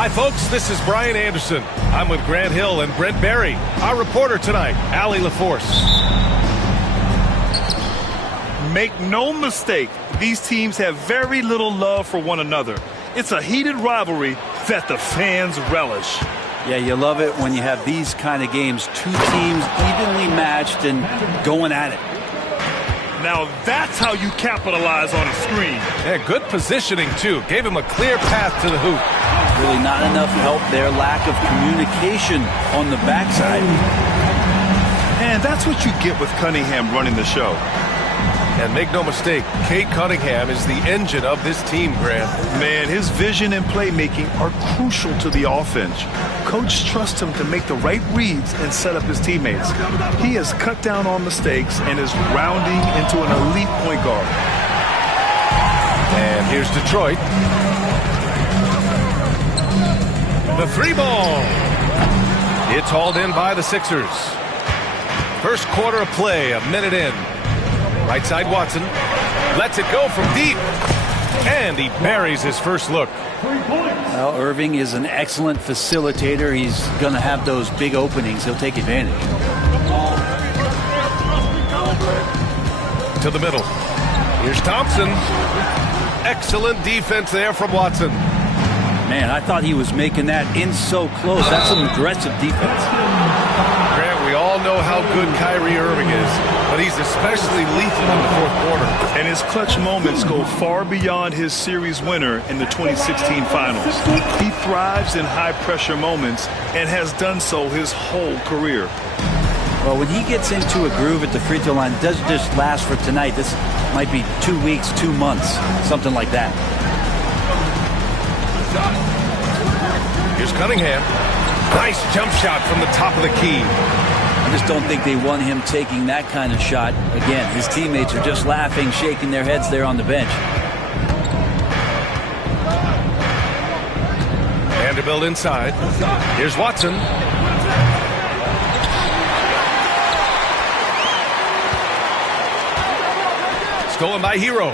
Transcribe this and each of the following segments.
Hi, folks. This is Brian Anderson. I'm with Grant Hill and Brent Barry. Our reporter tonight, Allie LaForce. Make no mistake, these teams have very little love for one another. It's a heated rivalry that the fans relish. Yeah, you love it when you have these kind of games. Two teams evenly matched and going at it. Now that's how you capitalize on a screen. Yeah, good positioning, too. Gave him a clear path to the hoop. Really not enough help there. Lack of communication on the backside. And that's what you get with Cunningham running the show. And make no mistake, Cade Cunningham is the engine of this team, Grant. Man, his vision and playmaking are crucial to the offense. Coach trusts him to make the right reads and set up his teammates. He has cut down on mistakes and is rounding into an elite point guard. And here's Detroit. The three ball. It's hauled in by the Sixers. First quarter of play, a minute in. Right side Watson lets it go from deep, and he buries his first look. Well, Irving is an excellent facilitator. He's going to have those big openings. He'll take advantage. To the middle. Here's Thompson. Excellent defense there from Watson. Man, I thought he was making that in so close. That's some aggressive defense. Grant, we all know how good Kyrie Irving is, but he's especially lethal in the fourth quarter. And his clutch moments go far beyond his series winner in the 2016 finals. He thrives in high-pressure moments and has done so his whole career. Well, when he gets into a groove at the free throw line, it doesn't just last for tonight. This might be 2 weeks, 2 months, something like that. Here's Cunningham. Nice jump shot from the top of the key. I just don't think they want him taking that kind of shot. Again, his teammates are just laughing, shaking their heads there on the bench. Vanderbilt inside. Here's Watson. Stolen by Hero.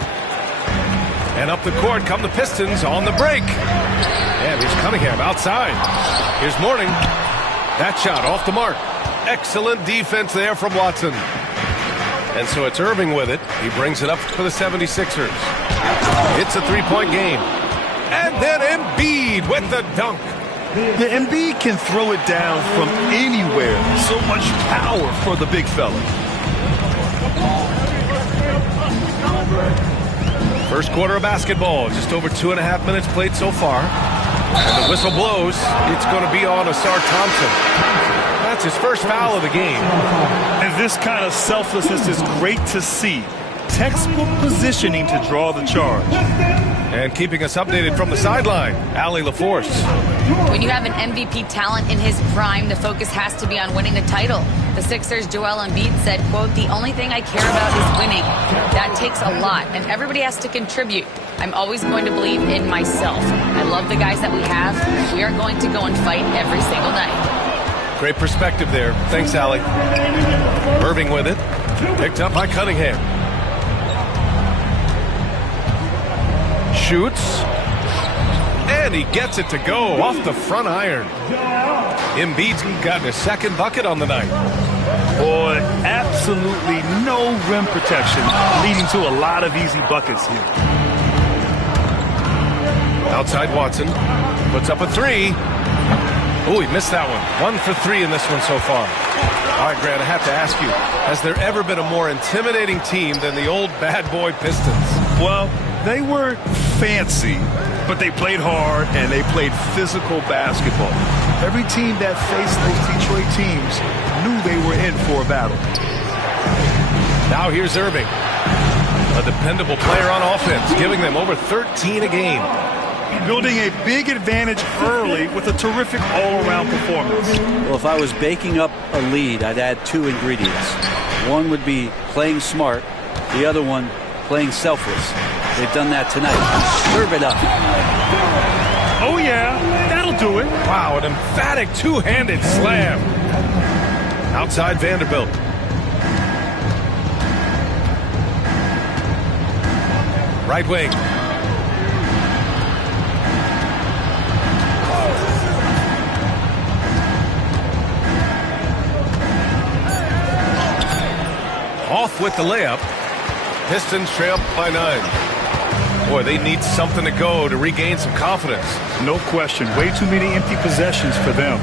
And up the court come the Pistons on the break. And here's Cunningham outside. Here's Mourning. That shot off the mark. Excellent defense there from Watson. And so it's Irving with it. He brings it up for the 76ers. It's a three-point game. And then Embiid with the dunk. The Embiid can throw it down from anywhere. So much power for the big fella. First quarter of basketball. Just over 2.5 minutes played so far. And the whistle blows. It's going to be on Asar Thompson. That's his first foul of the game. And this kind of selflessness is great to see. Textbook positioning to draw the charge. And keeping us updated from the sideline, Allie LaForce. When you have an MVP talent in his prime, the focus has to be on winning the title. The Sixers' Joel Embiid said, quote, "The only thing I care about is winning. That takes a lot, and everybody has to contribute. I'm always going to believe in myself. I love the guys that we have. We are going to go and fight every single night." Great perspective there. Thanks, Allie. Irving with it. Picked up by Cunningham. Shoots. And he gets it to go off the front iron. Embiid's gotten his second bucket on the night. Boy, absolutely no rim protection, leading to a lot of easy buckets here. Outside Watson. Puts up a three. Oh, he missed that one. 1 for 3 in this one so far. All right, Grant, I have to ask you, has there ever been a more intimidating team than the old bad boy Pistons? Well, they were fancy, but they played hard and they played physical basketball. Every team that faced those Detroit teams knew they were in for a battle. Now here's Irving, a dependable player on offense, giving them over 13 a game. Building a big advantage early with a terrific all-around performance. Well, if I was baking up a lead, I'd add 2 ingredients. One would be playing smart. The other one, playing selfless. They've done that tonight. Serve it up. Oh, yeah. That'll do it. Wow, an emphatic two-handed slam. Outside Vanderbilt. Right wing. off with the layup. Pistons trail by 9. Boy, they need something to go to regain some confidence. No question. Way too many empty possessions for them.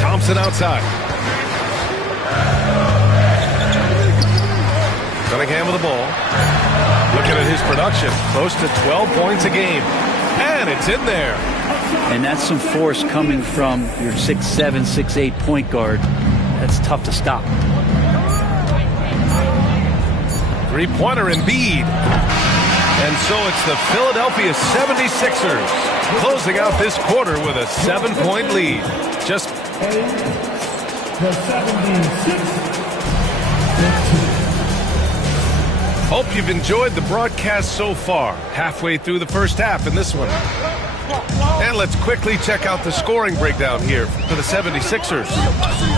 Thompson outside. Cunningham with the ball. Looking at his production, close to 12 points a game. And it's in there. And that's some force coming from your 6'7", 6'8" point guard. That's tough to stop. Three-pointer Embiid. And so it's the Philadelphia 76ers closing out this quarter with a 7-point lead. Just the 76ers. hope you've enjoyed the broadcast so far. Halfway through the first half in this one. And let's quickly check out the scoring breakdown here for the 76ers.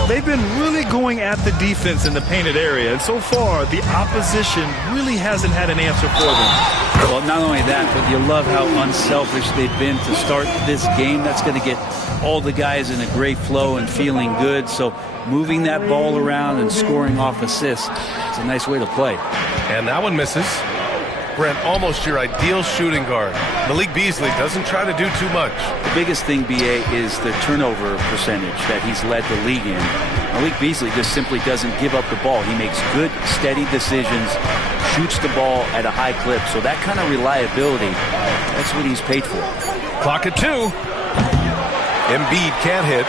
They've been really going at the defense in the painted area, and so far the opposition really hasn't had an answer for them. Well, not only that, but you love how unselfish they've been to start this game. That's going to get all the guys in a great flow and feeling good. So moving that ball around and scoring off assists, it's a nice way to play. And that one misses. Brent, almost your ideal shooting guard. Malik Beasley doesn't try to do too much. The biggest thing, BA, is the turnover percentage that he's led the league in. Malik Beasley just simply doesn't give up the ball. He makes good, steady decisions, shoots the ball at a high clip. So that kind of reliability, that's what he's paid for. Clock at 2. Embiid can't hit.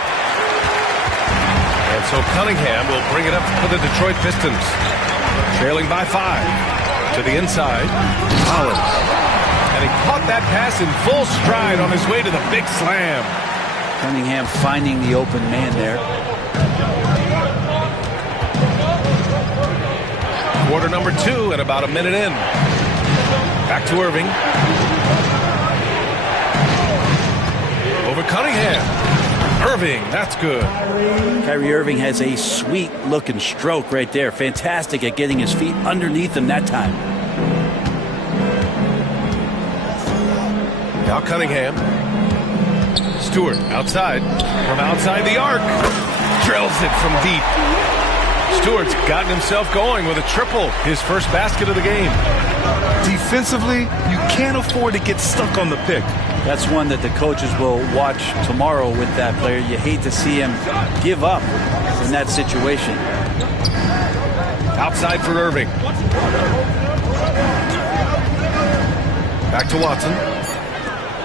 And so Cunningham will bring it up for the Detroit Pistons. Trailing by 5. To the inside. Collins. And he caught that pass in full stride on his way to the big slam. Cunningham finding the open man there. Quarter number 2 and about a minute in. Back to Irving. Over Cunningham. Irving, that's good. Kyrie Irving has a sweet-looking stroke right there. Fantastic at getting his feet underneath him that time. Now Cunningham. Stewart outside. From outside the arc. Drills it from deep. Stewart's gotten himself going with a triple. His first basket of the game. Defensively, you can't afford to get stuck on the pick. That's one that the coaches will watch tomorrow with that player. You hate to see him give up in that situation. Outside for Irving. Back to Watson.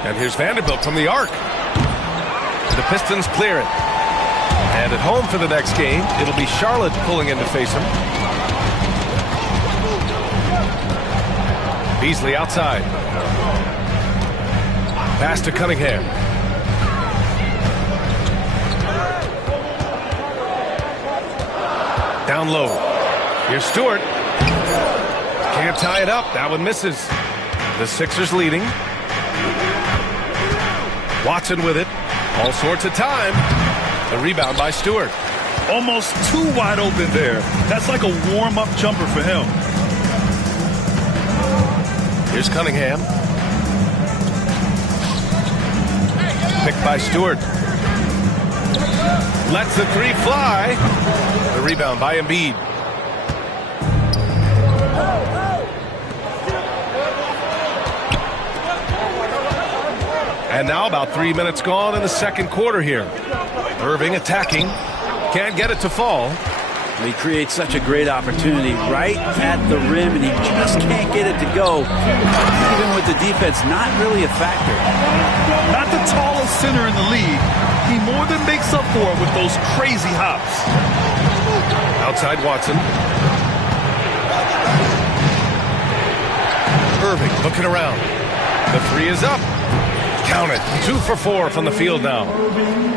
And here's Vanderbilt from the arc. The Pistons clear it. And at home for the next game, it'll be Charlotte pulling in to face him. Beasley outside. Pass to Cunningham. Down low. Here's Stewart. Can't tie it up. That one misses. The Sixers leading. Watson with it. All sorts of time. The rebound by Stewart. Almost too wide open there. That's like a warm-up jumper for him. Here's Cunningham. Picked by Stewart. Lets the three fly. The rebound by Embiid. And now about 3 minutes gone in the second quarter here. Irving attacking. Can't get it to fall. He creates such a great opportunity right at the rim, and he just can't get it to go. Even with the defense, not really a factor. Not the tallest center in the league. He more than makes up for it with those crazy hops. Outside Watson. Irving looking around. The three is up. Count it. 2 for 4 from the field now.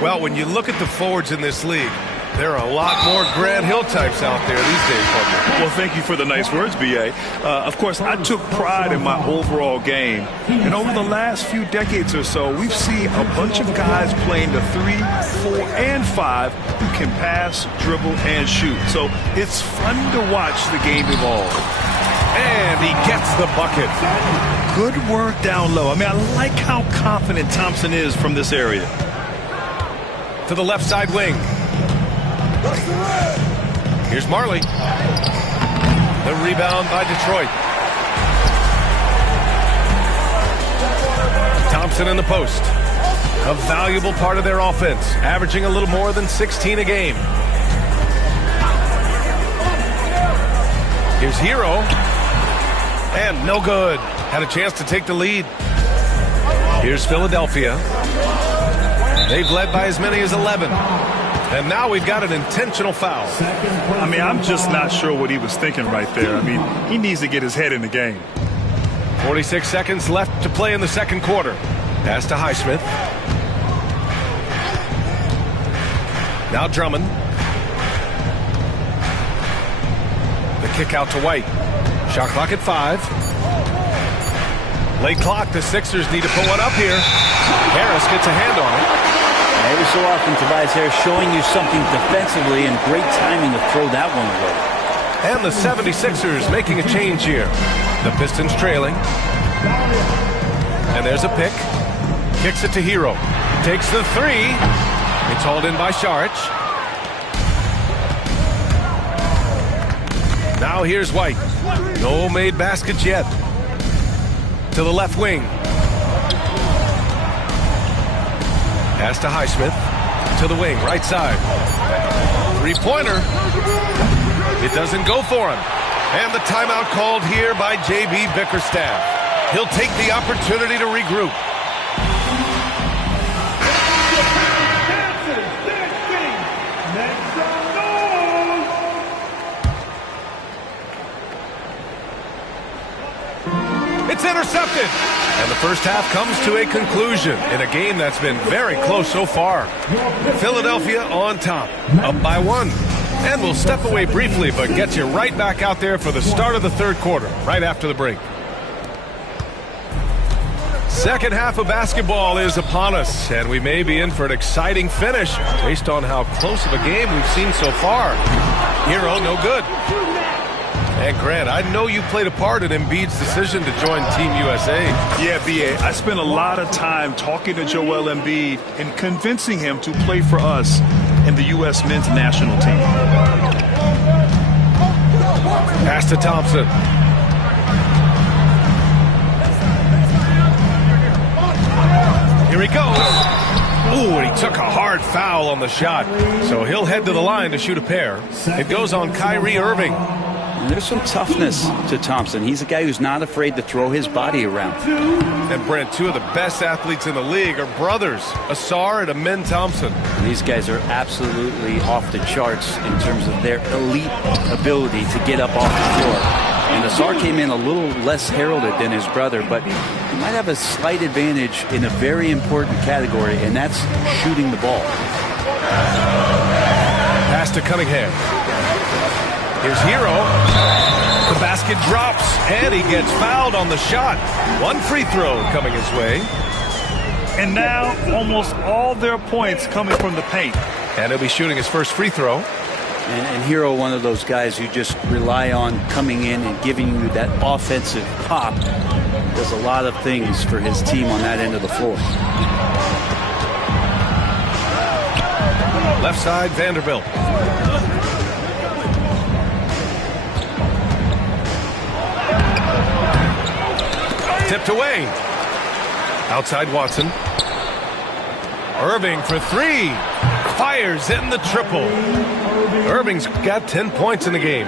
Well, when you look at the forwards in this league, there are a lot more Grant Hill types out there these days, Butler. Well, thank you for the nice words, B.A. Of course, I took pride in my overall game. And over the last few decades or so, we've seen a bunch of guys playing the 3, 4, and 5 who can pass, dribble, and shoot. So it's fun to watch the game evolve. And he gets the bucket. Good work down low. I mean, I like how confident Thompson is from this area. To the left side wing. Here's Marley. The rebound by Detroit. Thompson in the post. A valuable part of their offense, averaging a little more than 16 a game. Here's Hero. And no good. Had a chance to take the lead. Here's Philadelphia. They've led by as many as 11. And now we've got an intentional foul. I mean, I'm just not sure what he was thinking right there. I mean, he needs to get his head in the game. 46 seconds left to play in the second quarter. Pass to Highsmith. Now Drummond. The kick out to White. Shot clock at 5. Late clock. The Sixers need to put one up here. Harris gets a hand on it. Every so often, Tobias Harris showing you something defensively, and great timing to throw that one away. And the 76ers making a change here. The Pistons trailing. And there's a pick. Kicks it to Hero. Takes the 3. It's hauled in by Saric. Now here's White. No made baskets yet. To the left wing. Pass to Highsmith. To the wing, right side. Three-pointer. It doesn't go for him. And the timeout called here by J.B. Bickerstaff. He'll take the opportunity to regroup. It's intercepted. And the first half comes to a conclusion in a game that's been very close so far. Philadelphia on top, up by 1. And we'll step away briefly, but get you right back out there for the start of the third quarter, right after the break. Second half of basketball is upon us, and we may be in for an exciting finish based on how close of a game we've seen so far. Hero, no good. And Grant, I know you played a part in Embiid's decision to join Team USA. Yeah, B.A., I spent a lot of time talking to Joel Embiid and convincing him to play for us in the U.S. men's national team. Pass to Thompson. Here he goes. Ooh, and he took a hard foul on the shot. So he'll head to the line to shoot a pair. It goes on Kyrie Irving. And there's some toughness to Thompson. He's a guy who's not afraid to throw his body around. And Brent, two of the best athletes in the league are brothers, Asar and Amin Thompson. These guys are absolutely off the charts in terms of their elite ability to get up off the floor. And Asar came in a little less heralded than his brother, but he might have a slight advantage in a very important category, and that's shooting the ball. Pass to Cunningham. Here's Hero. The basket drops, and he gets fouled on the shot. One free throw coming his way. And now almost all their points coming from the paint. And he'll be shooting his first free throw. And Hero, one of those guys who just rely on coming in and giving you that offensive pop. Does a lot of things for his team on that end of the floor. Left side, Vanderbilt. Tipped away. Outside Watson. Irving for 3. Fires in the triple. Irving's got 10 points in the game.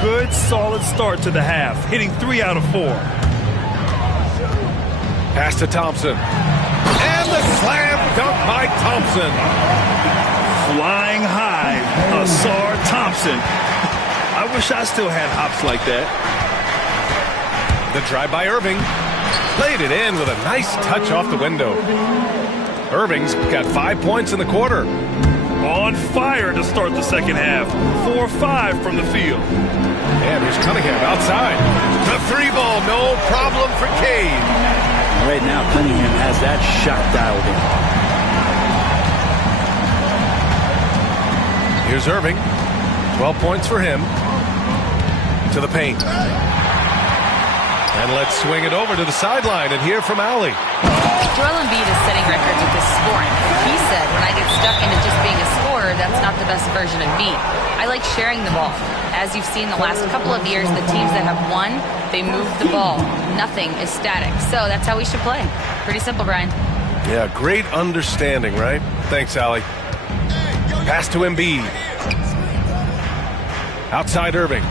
Good, solid start to the half, hitting 3 out of 4. Pass to Thompson. And the slam dunk by Thompson. Flying high, Asar Thompson. I wish I still had hops like that. The drive by Irving. Played it in with a nice touch off the window. Irving's got 5 points in the quarter. On fire to start the second half. 4-5 from the field. And here's Cunningham outside. The 3-ball, no problem for Cade. Right now, Cunningham has that shot dialed in. Here's Irving. 12 points for him. To the paint. And let's swing it over to the sideline and hear from Allie. Joel Embiid is setting records with his scoring. He said, when I get stuck into just being a scorer, that's not the the best version of me. I like sharing the ball. As you've seen the last couple of years, the teams that have won, they move the ball. Nothing is static. So that's how we should play. Pretty simple, Brian. Yeah, great understanding, right? Thanks, Allie. Pass to Embiid. Outside Irving.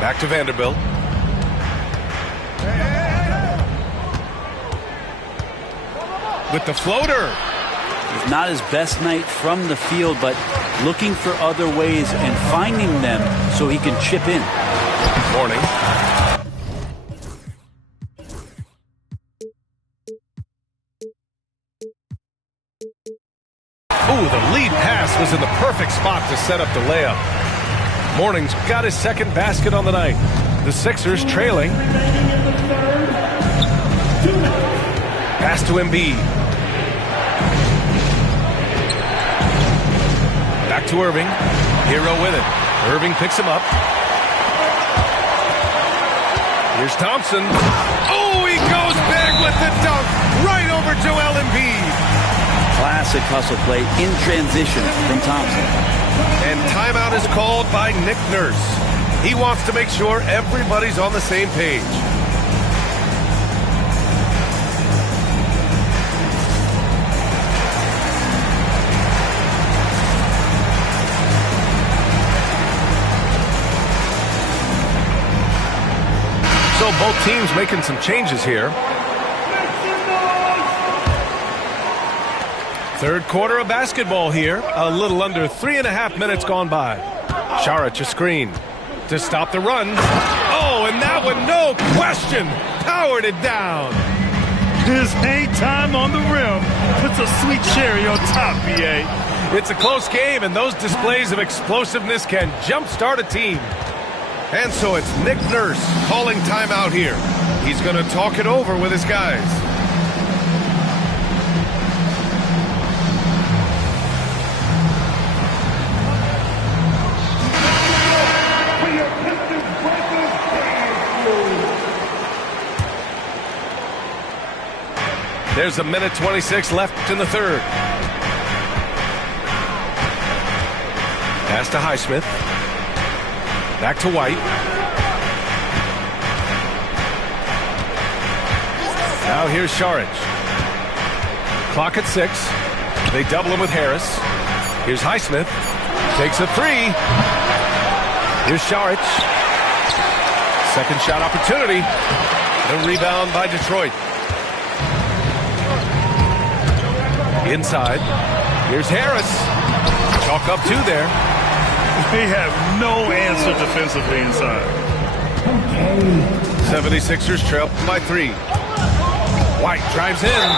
Back to Vanderbilt. With the floater. It's not his best night from the field, but looking for other ways and finding them so he can chip in. Morning. Ooh, the lead pass was in the perfect spot to set up the layup. Morning's got his second basket on the night. The Sixers trailing. Pass to Embiid. Back to Irving. Hero with it. Irving picks him up. Here's Thompson. Oh, he goes big with the dunk. Right over Joel Embiid. Classic hustle play in transition from Thompson. And timeout is called by Nick Nurse. He wants to make sure everybody's on the same page. So both teams making some changes here. Third quarter of basketball here. A little under 3.5 minutes gone by. Saric a screen to stop the run. Oh, and that one, no question, powered it down. His hang time on the rim puts a sweet cherry on top, BA. It's a close game, and those displays of explosiveness can jumpstart a team. And so it's Nick Nurse calling timeout here. He's going to talk it over with his guys. There's 1:26 left in the third. Pass to Highsmith. Back to White. Now here's Saric. Clock at 6. They double him with Harris. Here's Highsmith. Takes a three. Here's Saric. Second shot opportunity. The rebound by Detroit. Inside. Here's Harris. Chalk up 2 there. They have no answer defensively inside. 76ers trail by 3. White drives in.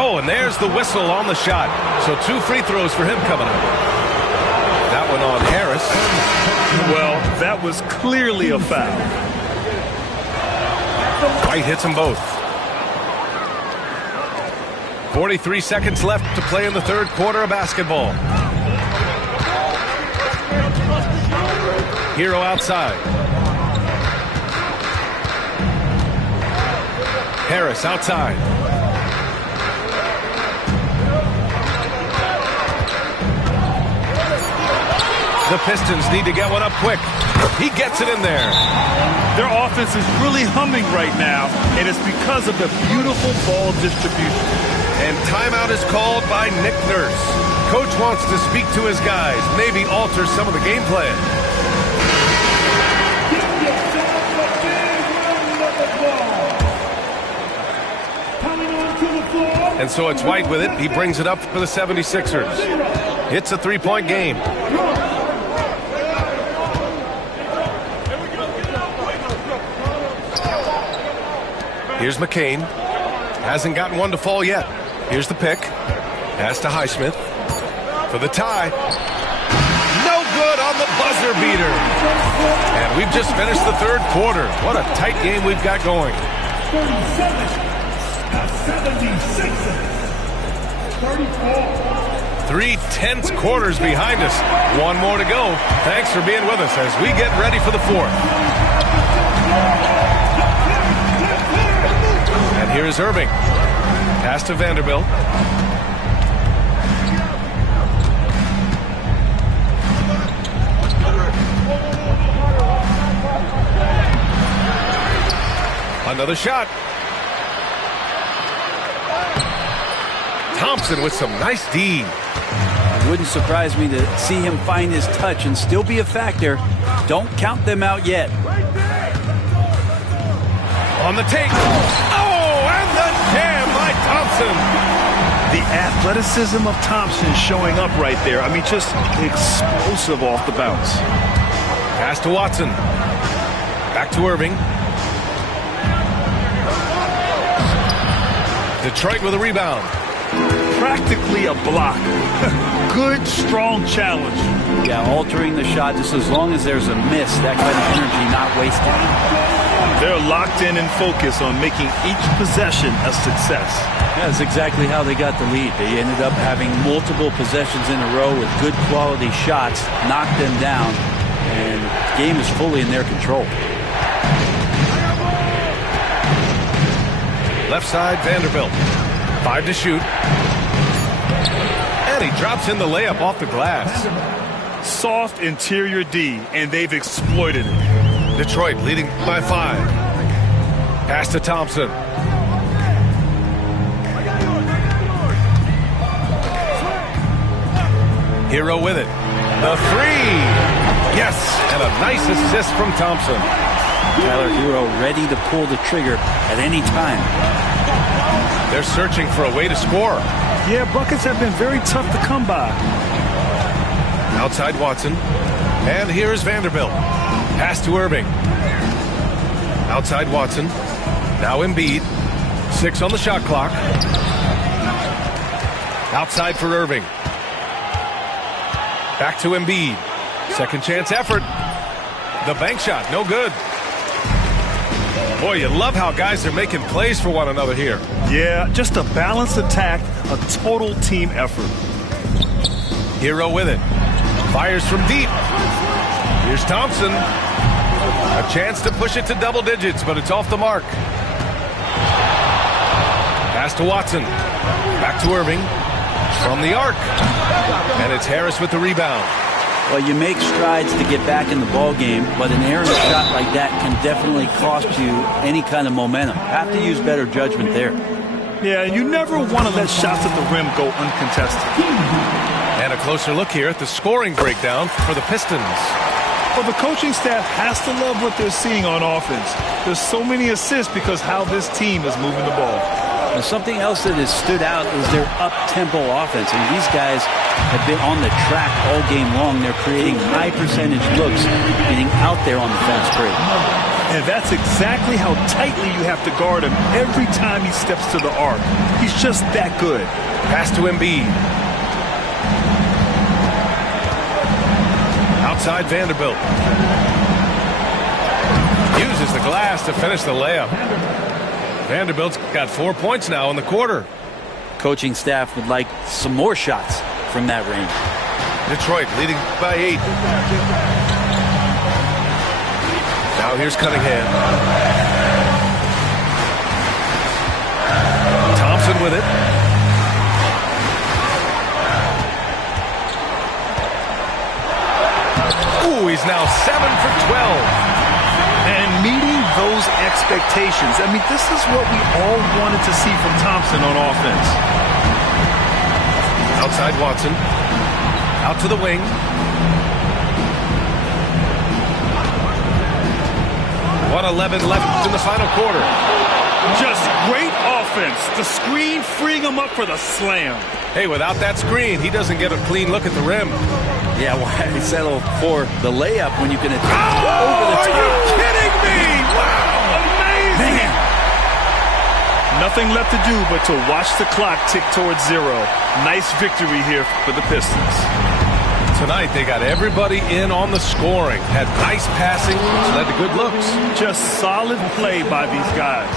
Oh, and there's the whistle on the shot. So 2 free throws for him coming up. That one on Harris. Well, that was clearly a foul. White hits them both. 43 seconds left to play in the third quarter of basketball. Hero outside. Harris outside. The Pistons need to get one up quick. He gets it in there. Their offense is really humming right now, and it's because of the beautiful ball distribution. And timeout is called by Nick Nurse. Coach wants to speak to his guys, maybe alter some of the game plan. And so it's White with it. He brings it up for the 76ers. It's a 3-point game. Here's McCain. Hasn't gotten one to fall yet. Here's the pick. Pass to Highsmith for the tie. No good on the buzzer beater. And we've just finished the third quarter. What a tight game we've got going. 3 tense quarters behind us. One more to go. Thanks for being with us as we get ready for the fourth. And here's Irving. Pass to Vanderbilt. Another shot. Thompson with some nice D. It wouldn't surprise me to see him find his touch and still be a factor. Don't count them out yet. On the take. Oh, and the jam by Thompson. The athleticism of Thompson showing up right there. I mean, just explosive off the bounce. Pass to Watson. Back to Irving. Detroit with a rebound. Practically a block. Good, strong challenge. Yeah, altering the shot just as long as there's a miss. That kind of energy not wasted. They're locked in and focused on making each possession a success. That's exactly how they got the lead. They ended up having multiple possessions in a row with good quality shots, knocked them down, and the game is fully in their control. Left side, Vanderbilt. 5 to shoot. And he drops in the layup off the glass. Soft interior D, and they've exploited it. Detroit leading by 5. Pass to Thompson. Hero with it. The 3. Yes, and a nice assist from Thompson. Tyler Hero ready to pull the trigger at any time. They're searching for a way to score. Yeah, buckets have been very tough to come by. Outside Watson. And here's Vanderbilt. Pass to Irving. Outside Watson. Now Embiid. 6 on the shot clock. Outside for Irving. Back to Embiid. Second chance effort. The bank shot, no good. Boy, you love how guys are making plays for one another here. Yeah, just a balanced attack, a total team effort. Hero with it. Fires from deep. Here's Thompson. A chance to push it to double digits, but it's off the mark. Pass to Watson. Back to Irving. From the arc. And it's Harris with the rebound. Well, you make strides to get back in the ball game, but an errant shot like that can definitely cost you any kind of momentum. Have to use better judgment there. Yeah, you never want to let shots at the rim go uncontested. And a closer look here at the scoring breakdown for the Pistons. Well, the coaching staff has to love what they're seeing on offense. There's so many assists because how this team is moving the ball. Now, something else that has stood out is their up-tempo offense. And these guys have been on the track all game long. They're creating high-percentage looks, getting out there on the fast break. And that's exactly how tightly you have to guard him every time he steps to the arc. He's just that good. Pass to Embiid. Outside Vanderbilt. Uses the glass to finish the layup. Vanderbilt's got 4 points now in the quarter. Coaching staff would like some more shots from that range. Detroit leading by 8. Now here's Cunningham. Thompson with it. Ooh, he's now 7 for 12. And meeting those expectations. I mean, this is what we all wanted to see from Thompson on offense. Outside Watson. Out to the wing. .11 left in the final quarter. Just great offense. The screen freeing him up for the slam. Hey, without that screen, he doesn't get a clean look at the rim. Yeah, why settle for the layup when you can attack Oh, over the top? are you kidding me? Wow, amazing. Man. Nothing left to do but to watch the clock tick towards 0. Nice victory here for the Pistons. Tonight, they got everybody in on the scoring. Had nice passing, which led to good looks. Just solid play by these guys.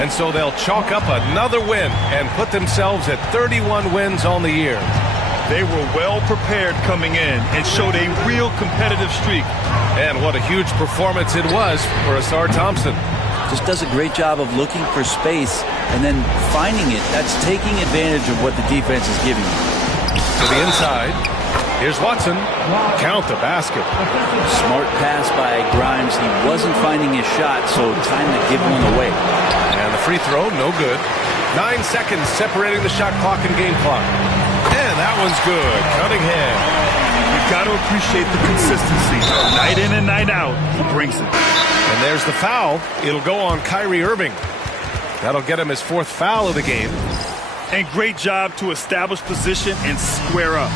And so they'll chalk up another win and put themselves at 31 wins on the year. They were well prepared coming in and showed a real competitive streak. And what a huge performance it was for Asar Thompson. Just does a great job of looking for space and then finding it. That's taking advantage of what the defense is giving you. To the inside. Here's Watson. Count the basket. Smart pass by Grimes. He wasn't finding his shot, so time to give one away. And the free throw, no good. 9 seconds separating the shot clock and game clock. And that one's good. Cunningham. You've got to appreciate the consistency. Night in and night out, he brings it. And there's the foul. It'll go on Kyrie Irving. That'll get him his 4th foul of the game. And great job to establish position and square up.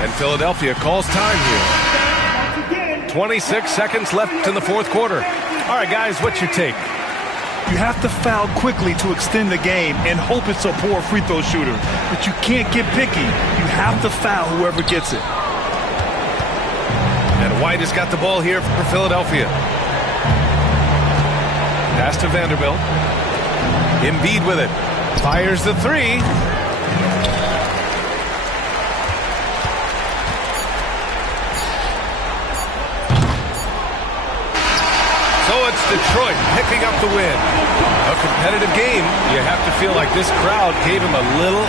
And Philadelphia calls time here. 26 seconds left in the 4th quarter. All right, guys, what's your take? You have to foul quickly to extend the game and hope it's a poor free throw shooter. But you can't get picky. You have to foul whoever gets it. And White has got the ball here for Philadelphia. Pass to Vanderbilt. Embiid with it. Fires the 3. So it's Detroit picking up the win. A competitive game. You have to feel like this crowd gave him a little...